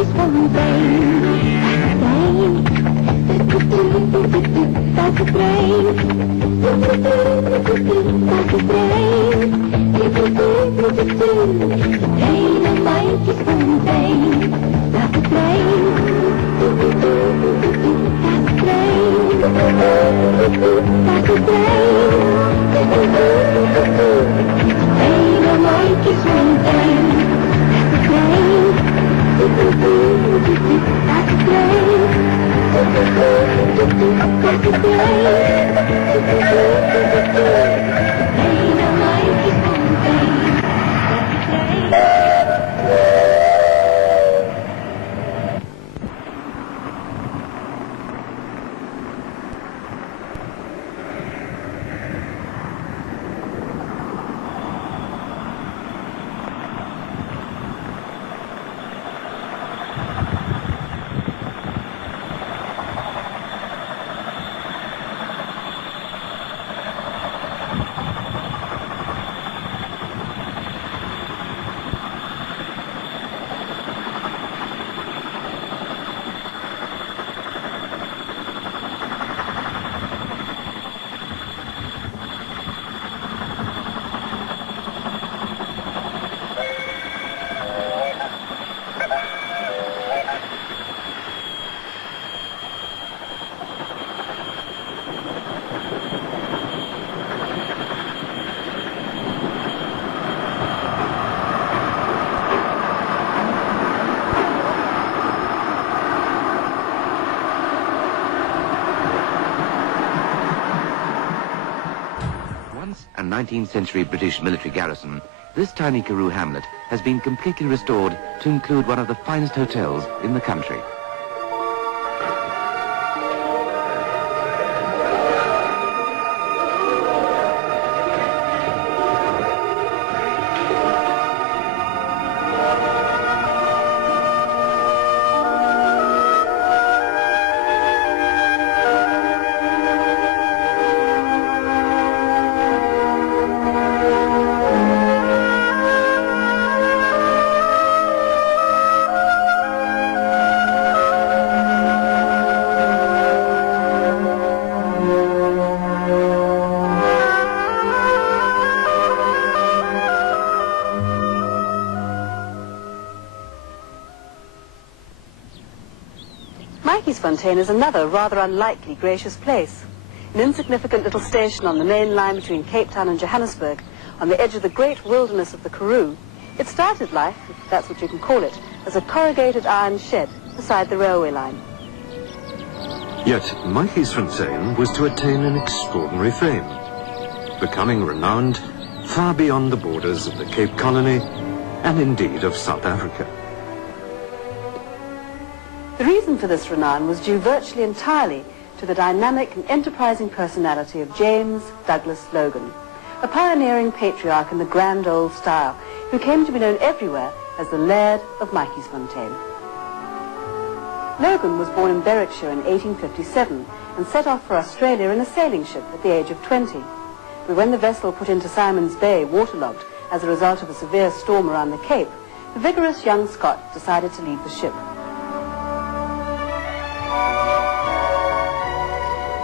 That's a train. Train naar Matjiesfontein. That's a train. That's a train naar Matjiesfontein. That's a train. A 19th century British military garrison, this tiny Karoo hamlet has been completely restored to include one of the finest hotels in the country. Matjiesfontein is another rather unlikely gracious place. An insignificant little station on the main line between Cape Town and Johannesburg, on the edge of the great wilderness of the Karoo. It started life, if that's what you can call it, as a corrugated iron shed beside the railway line. Yet Matjiesfontein was to attain an extraordinary fame, becoming renowned far beyond the borders of the Cape Colony and indeed of South Africa. The reason for this renown was due virtually entirely to the dynamic and enterprising personality of James Douglas Logan, a pioneering patriarch in the grand old style, who came to be known everywhere as the Laird of Matjiesfontein. Logan was born in Berwickshire in 1857 and set off for Australia in a sailing ship at the age of 20. But when the vessel put into Simon's Bay waterlogged as a result of a severe storm around the Cape, the vigorous young Scot decided to leave the ship.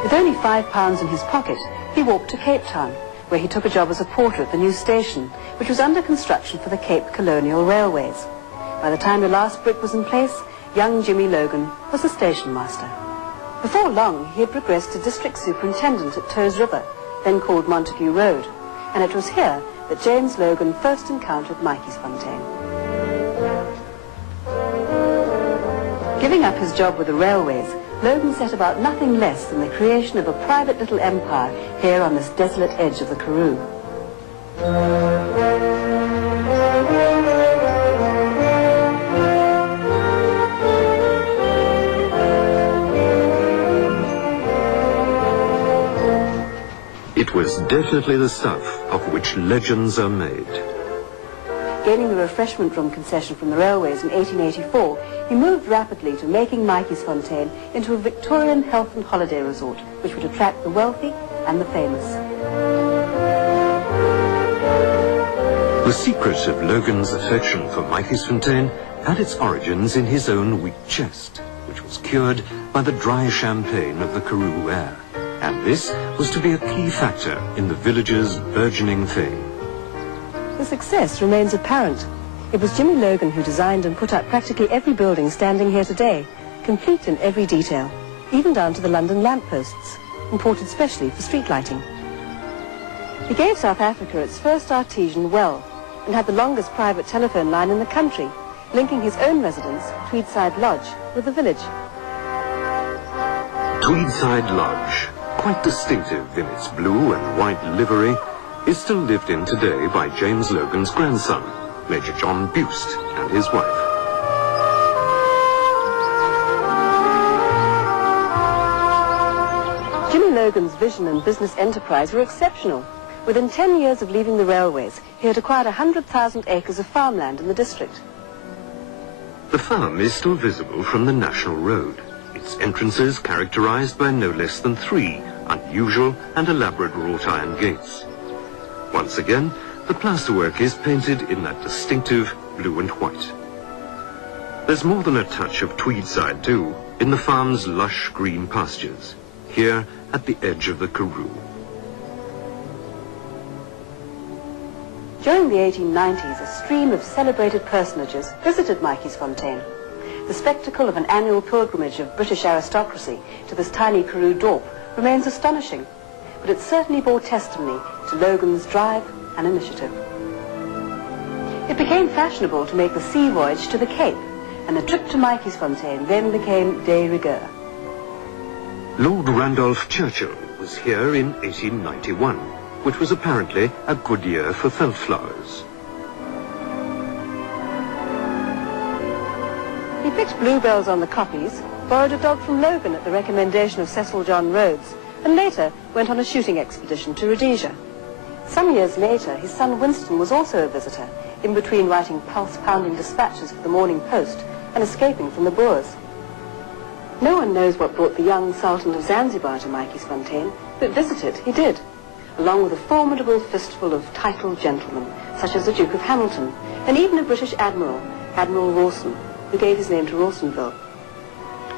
With only £5 in his pocket, he walked to Cape Town, where he took a job as a porter at the new station, which was under construction for the Cape Colonial Railways. By the time the last brick was in place, young Jimmy Logan was the station master. Before long, he had progressed to district superintendent at Touws River, then called Montague Road, and it was here that James Logan first encountered Matjiesfontein. Giving up his job with the railways, Logan set about nothing less than the creation of a private little empire here on this desolate edge of the Karoo. It was definitely the stuff of which legends are made. Gaining the refreshment room concession from the railways in 1884, he moved rapidly to making Matjiesfontein into a Victorian health and holiday resort, which would attract the wealthy and the famous. The secret of Logan's affection for Matjiesfontein had its origins in his own weak chest, which was cured by the dry champagne of the Karoo air. And this was to be a key factor in the village's burgeoning fame. The success remains apparent. It was Jimmy Logan who designed and put up practically every building standing here today, complete in every detail, even down to the London lampposts, imported specially for street lighting. He gave South Africa its first artesian well and had the longest private telephone line in the country, linking his own residence, Tweedside Lodge, with the village. Tweedside Lodge, quite distinctive in its blue and white livery, is still lived in today by James Logan's grandson, Major John Buste, and his wife. Jimmy Logan's vision and business enterprise were exceptional. Within 10 years of leaving the railways, he had acquired 100,000 acres of farmland in the district. The farm is still visible from the National Road, its entrances characterized by no less than 3 unusual and elaborate wrought iron gates. Once again, the plasterwork is painted in that distinctive blue and white. There's more than a touch of Tweedside too, in the farm's lush green pastures, here at the edge of the Karoo. During the 1890s, a stream of celebrated personages visited Matjiesfontein. The spectacle of an annual pilgrimage of British aristocracy to this tiny Karoo dorp remains astonishing, but it certainly bore testimony to Logan's drive and initiative. It became fashionable to make the sea voyage to the Cape, and the trip to Matjiesfontein then became de rigueur. Lord Randolph Churchill was here in 1891, which was apparently a good year for felt flowers. He picked bluebells on the koppies, borrowed a dog from Logan at the recommendation of Cecil John Rhodes, and later went on a shooting expedition to Rhodesia. Some years later, his son Winston was also a visitor, in between writing pulse-pounding dispatches for the Morning Post and escaping from the Boers. No one knows what brought the young Sultan of Zanzibar to Matjiesfontein, but visit it he did, along with a formidable fistful of titled gentlemen, such as the Duke of Hamilton, and even a British admiral, Admiral Rawson, who gave his name to Rawsonville.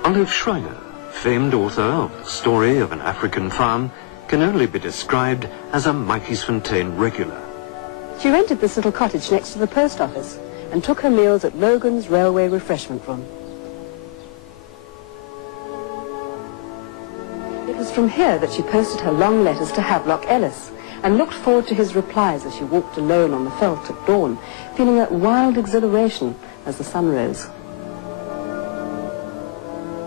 Olive Schreiner, famed author of The Story of an African Farm, can only be described as a Matjiesfontein regular. She rented this little cottage next to the post office and took her meals at Logan's railway refreshment room. It was from here that she posted her long letters to Havelock Ellis and looked forward to his replies as she walked alone on the veldt at dawn, feeling that wild exhilaration as the sun rose.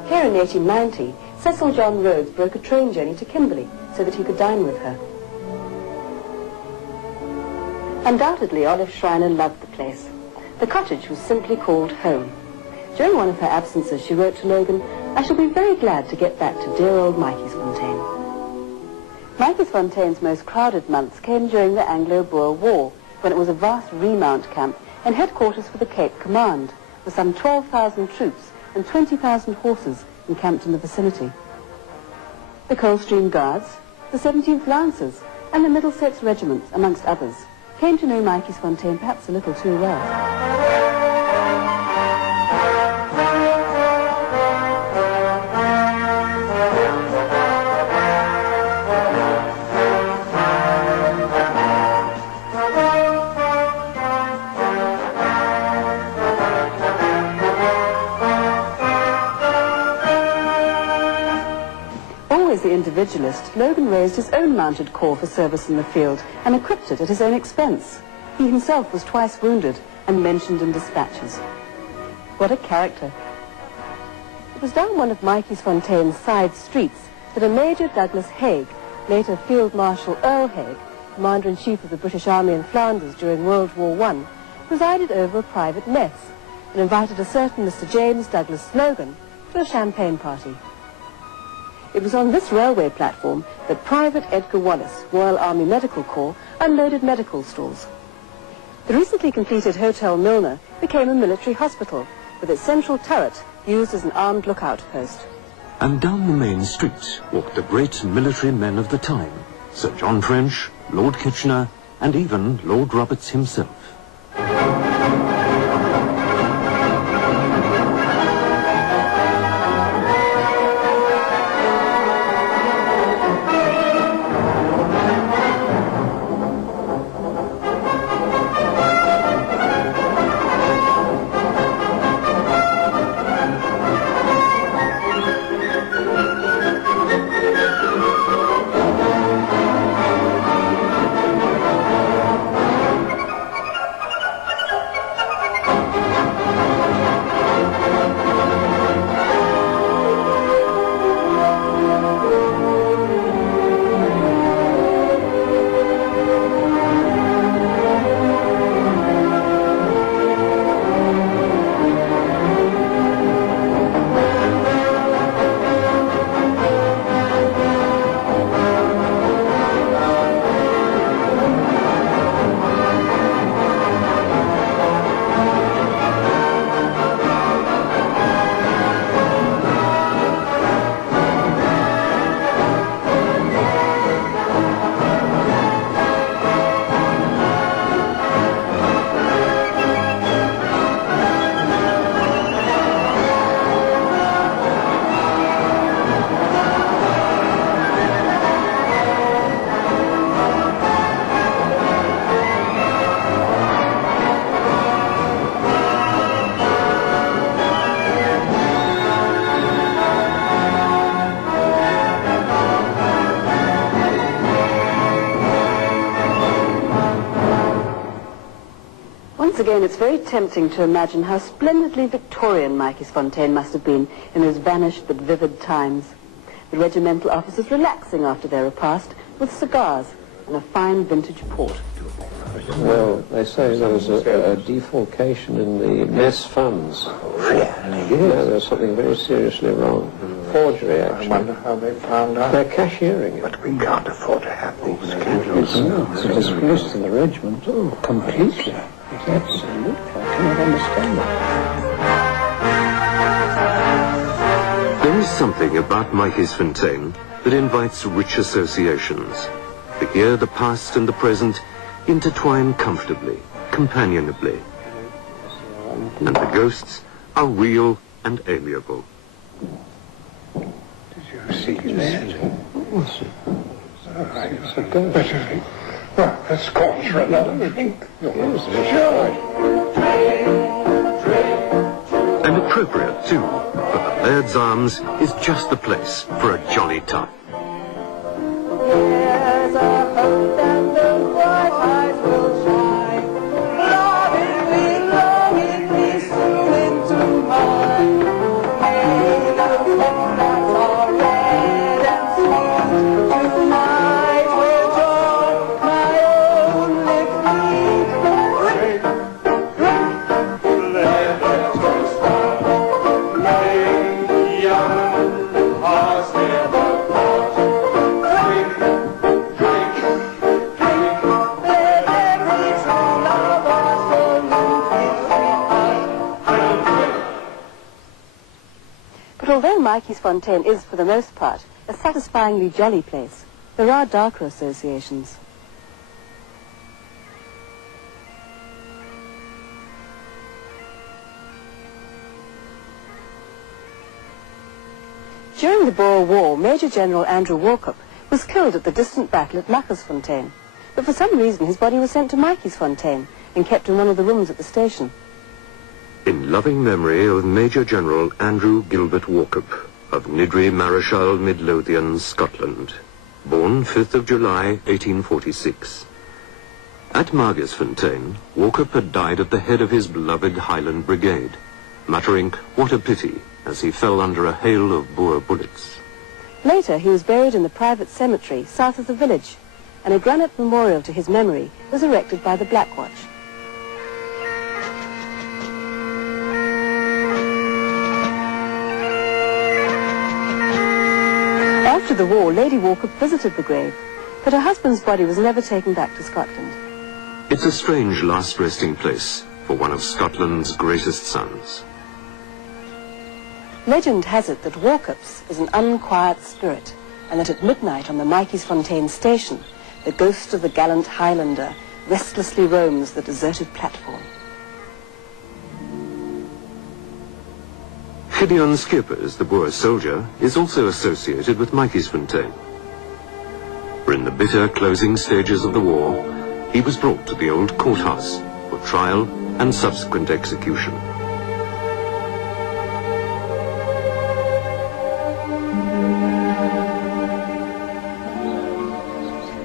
Here in 1890, Cecil John Rhodes broke a train journey to Kimberley so that he could dine with her. Undoubtedly, Olive Schreiner loved the place. The cottage was simply called home. During one of her absences, she wrote to Logan, "I shall be very glad to get back to dear old Matjiesfontein." Matjiesfontein's most crowded months came during the Anglo-Boer War, when it was a vast remount camp and headquarters for the Cape Command, with some 12,000 troops and 20,000 horses encamped in the vicinity. The Coldstream Guards, the 17th Lancers, and the Middlesex Regiments, amongst others, came to know Matjiesfontein perhaps a little too well. Always the individualist, Logan raised his own mounted corps for service in the field and equipped it at his own expense. He himself was twice wounded and mentioned in dispatches. What a character. It was down one of Matjiesfontein's side streets that a Major Douglas Haig, later Field Marshal Earl Haig, Commander-in-Chief of the British Army in Flanders during World War I, presided over a private mess and invited a certain Mr. James Douglas Logan to a champagne party. It was on this railway platform that Private Edgar Wallace, Royal Army Medical Corps, unloaded medical stores. The recently completed Hotel Milner became a military hospital, with its central turret used as an armed lookout post. And down the main street walked the great military men of the time, Sir John French, Lord Kitchener, and even Lord Roberts himself. again, it's very tempting to imagine how splendidly Victorian Matjiesfontein must have been in those vanished but vivid times. The regimental officers relaxing after their repast with cigars and a fine vintage port. Well, they say there was a defalcation in the mess funds. Yeah, there's something very seriously wrong. Forgery, actually. I wonder how they found out. They're cashiering it. But we can't afford to have these scandals. It's a disgrace to the regiment. Oh, completely. Absolutely. I cannot understand it. There is something about Matjiesfontein that invites rich associations. Here the past and the present intertwine comfortably, companionably. And the ghosts are real and amiable. Did you see that? What's it? All right, it's a ghost. Well, let's call for another drink. Sure. And appropriate, too, for the Laird's Arms is just the place for a jolly time. There's a hope that the bright eyes will shine. Longingly soon into mine. May the coconuts are red and sweet. Tonight will join my own little feet. Let us go start. May young hearts never part. But although Matjiesfontein is, for the most part, a satisfyingly jolly place, there are darker associations. During the Boer War, Major General Andrew Walkup was killed at the distant battle at Matjiesfontein, but for some reason his body was sent to Matjiesfontein and kept in one of the rooms at the station. In loving memory of Major General Andrew Gilbert Walkup of Nidri, Marischal, Midlothian, Scotland, born 5th of July, 1846. At Matjiesfontein, Walkup had died at the head of his beloved Highland Brigade, muttering, "What a pity," as he fell under a hail of Boer bullets. Later, he was buried in the private cemetery south of the village, and a granite memorial to his memory was erected by the Black Watch. After the war, Lady Walkup visited the grave, but her husband's body was never taken back to Scotland. It's a strange last resting place for one of Scotland's greatest sons. Legend has it that Walkup's is an unquiet spirit, and that at midnight on the Matjiesfontein station, the ghost of the gallant Highlander restlessly roams the deserted platform. Gideon Schippers, the Boer soldier, is also associated with Matjiesfontein. For in the bitter closing stages of the war, he was brought to the old courthouse for trial and subsequent execution.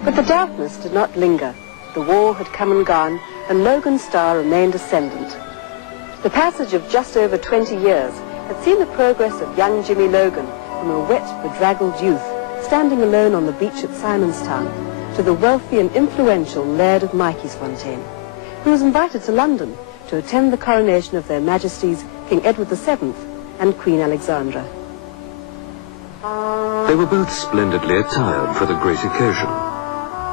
But the darkness did not linger. The war had come and gone, and Logan's star remained ascendant. The passage of just over 20 years had seen the progress of young Jimmy Logan from a wet, bedraggled youth standing alone on the beach at Simonstown to the wealthy and influential Laird of Matjiesfontein, who was invited to London to attend the coronation of their Majesties King Edward VII and Queen Alexandra. They were both splendidly attired for the great occasion.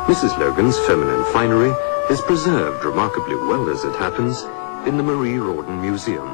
Mrs. Logan's feminine finery is preserved remarkably well, as it happens, in the Marie Rawdon Museum.